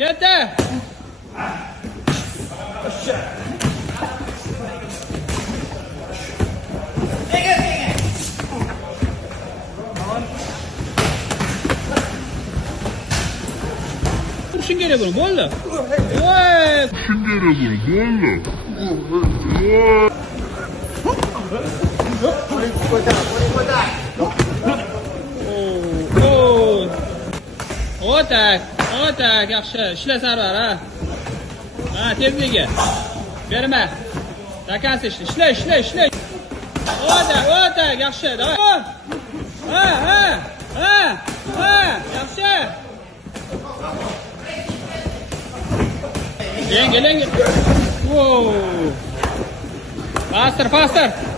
Ketdi. Turishing kerak buni. Bo'ldi. Voy! Turishing kerak buni. Bo'ldi. Otak, yaxshi. Ishla Sarvar, ha. Ha, tezligi. Berma. Takasi ishla. Otak, yaxshi. Davay. Ha, yaxshi. Yengil. Wow. Faster.